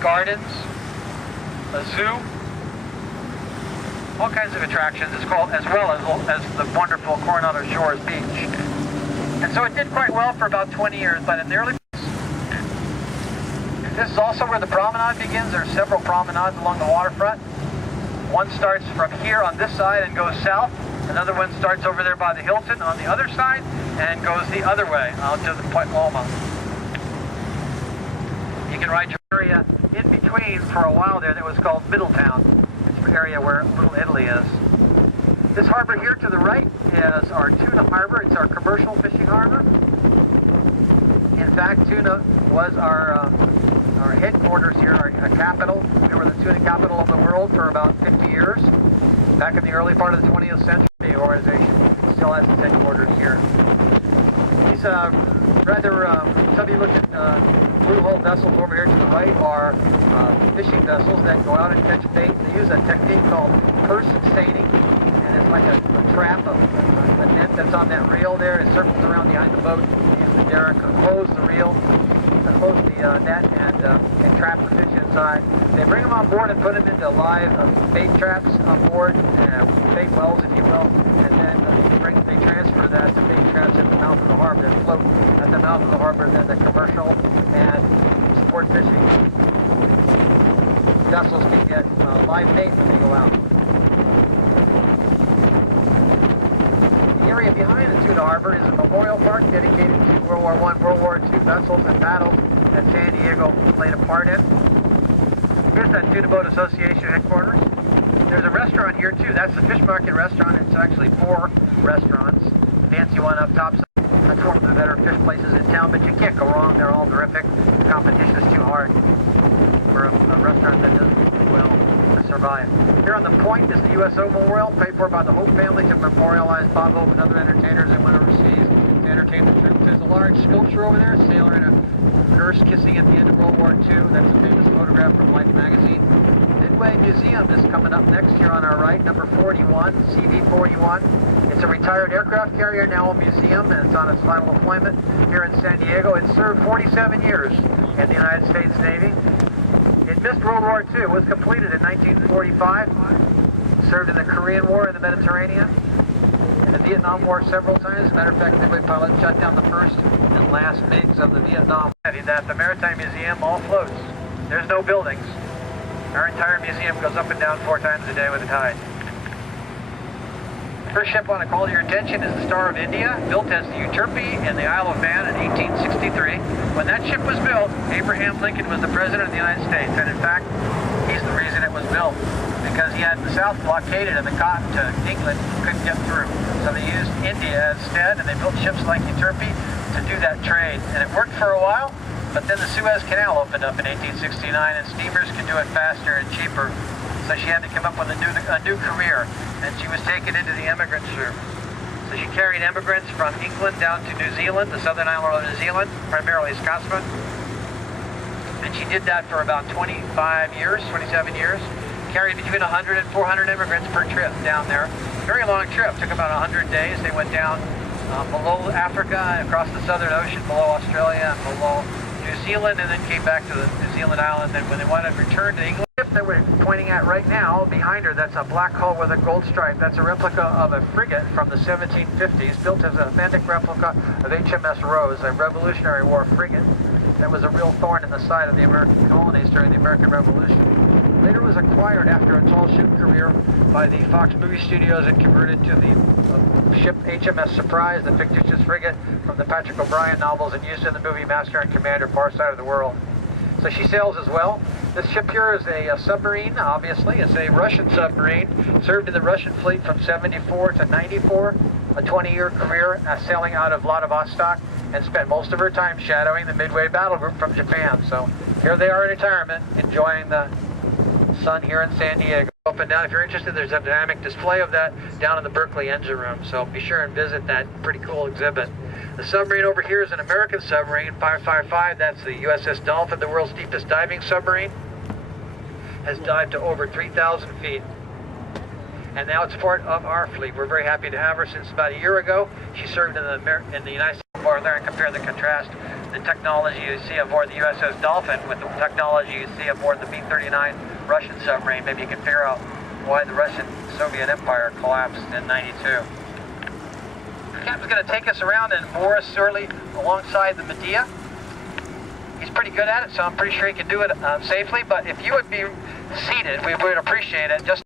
gardens, a zoo, all kinds of attractions, as well as the wonderful Coronado Shores Beach. And so it did quite well for about 20 years, but in the early this is also where the promenade begins. There are several promenades along the waterfront. One starts from here on this side and goes south. Another one starts over there by the Hilton on the other side and goes the other way out to the Point Loma. You can ride your area in between for a while there that was called Middletown. It's the area where Little Italy is. This harbor here to the right is our Tuna Harbor. It's our commercial fishing harbor. In fact, Tuna was our headquarters here, our capital. We were the tuna capital of the world for about 50 years. Back in the early part of the 20th century, the organization still has its headquarters here. These rather chubby-looking blue-hull vessels over here to the right are fishing vessels that go out and catch bait. They use a technique called purse seining, and it's like a trap, a net that's on that reel there. It circles around behind the boat, and the derrick close the reel, close the net, and trap the fish inside. They bring them on board and put them into live bait traps on board, bait wells, if you will, and then they transfer that to bait traps at the mouth of the harbor that float at the mouth of the harbor, and then the commercial and sport fishing vessels can get live bait when they go out. The area behind the Tuna Harbor is a memorial park dedicated to World War I, World War II vessels and battles that San Diego played a part in. Here's that Tuna Boat Association headquarters. There's a restaurant here too. That's the Fish Market restaurant. It's actually 4 restaurants. Fancy one up top. That's one of the better fish places in town, but you can't go wrong. They're all terrific. The competition is too hard for a restaurant that doesn't do well to survive. Here on the point is the USO Memorial, paid for by the Hope family to memorialize Bob Hope and other entertainers that went overseas to entertain the troops. There's a large sculpture over there, a sailor and a nurse kissing at the end of World War II. That's a famous photograph from Life magazine. Midway Museum is coming up next here on our right, number 41, CV41. It's a retired aircraft carrier, now a museum, and it's on its final deployment here in San Diego. It served 47 years in the United States Navy. It missed World War II. It was completed in 1945. Served in the Korean War in the Mediterranean, in the Vietnam War several times. As a matter of fact, Midway pilots shot down the first and last MiGs of the Vietnam. That the Maritime Museum all floats. There's no buildings. Our entire museum goes up and down 4 times a day with the tide. The first ship I want to call your attention is the Star of India, built as the Euterpe in the Isle of Man in 1863. When that ship was built, Abraham Lincoln was the President of the United States, and in fact, he's the reason it was built, because he had the South blockaded and the cotton to England couldn't get through. So they used India instead, and they built ships like Euterpe to do that trade. And it worked for a while, but then the Suez Canal opened up in 1869, and steamers could do it faster and cheaper. So she had to come up with a new career, and she was taken into the immigrant service. So she carried immigrants from England down to New Zealand, the southern island of New Zealand, primarily Scotsman. And she did that for about 25 years, 27 years. Carried between 100 and 400 immigrants per trip down there. Very long trip, took about 100 days. They went down below Africa, across the Southern Ocean, below Australia, and below New Zealand, and then came back to the New Zealand island. And when they wanted to return to England, the ship that we're pointing at right now, behind her, that's a black hull with a gold stripe. That's a replica of a frigate from the 1750s, built as an authentic replica of HMS Rose, a Revolutionary War frigate that was a real thorn in the side of the American colonies during the American Revolution. Later was acquired after a tall ship career by the Fox movie studios and converted to the ship HMS Surprise, the fictitious frigate from the Patrick O'Brian novels, and used in the movie Master and Commander, Far Side of the World. So she sails as well. This ship here is a submarine, obviously. It's a Russian submarine. Served in the Russian fleet from 74 to 94, a 20-year career sailing out of Vladivostok, and spent most of her time shadowing the Midway Battle Group from Japan. So here they are in retirement, enjoying the sun here in San Diego. Up and down. If you're interested, there's a dynamic display of that down in the Berkeley engine room, so be sure and visit that pretty cool exhibit. The submarine over here is an American submarine, 555. That's the USS Dolphin, the world's deepest diving submarine. Has dived to over 3,000 feet. And now it's part of our fleet. We're very happy to have her. Since about a year ago, she served in the United States War there, and compare the contrast the technology you see aboard the USS Dolphin with the technology you see aboard the B-39 Russian submarine, maybe you can figure out why the Russian Soviet Empire collapsed in '92. The captain's going to take us around in Morris Surly alongside the Medea. He's pretty good at it, so I'm pretty sure he can do it safely, but if you would be seated, we would appreciate it. Just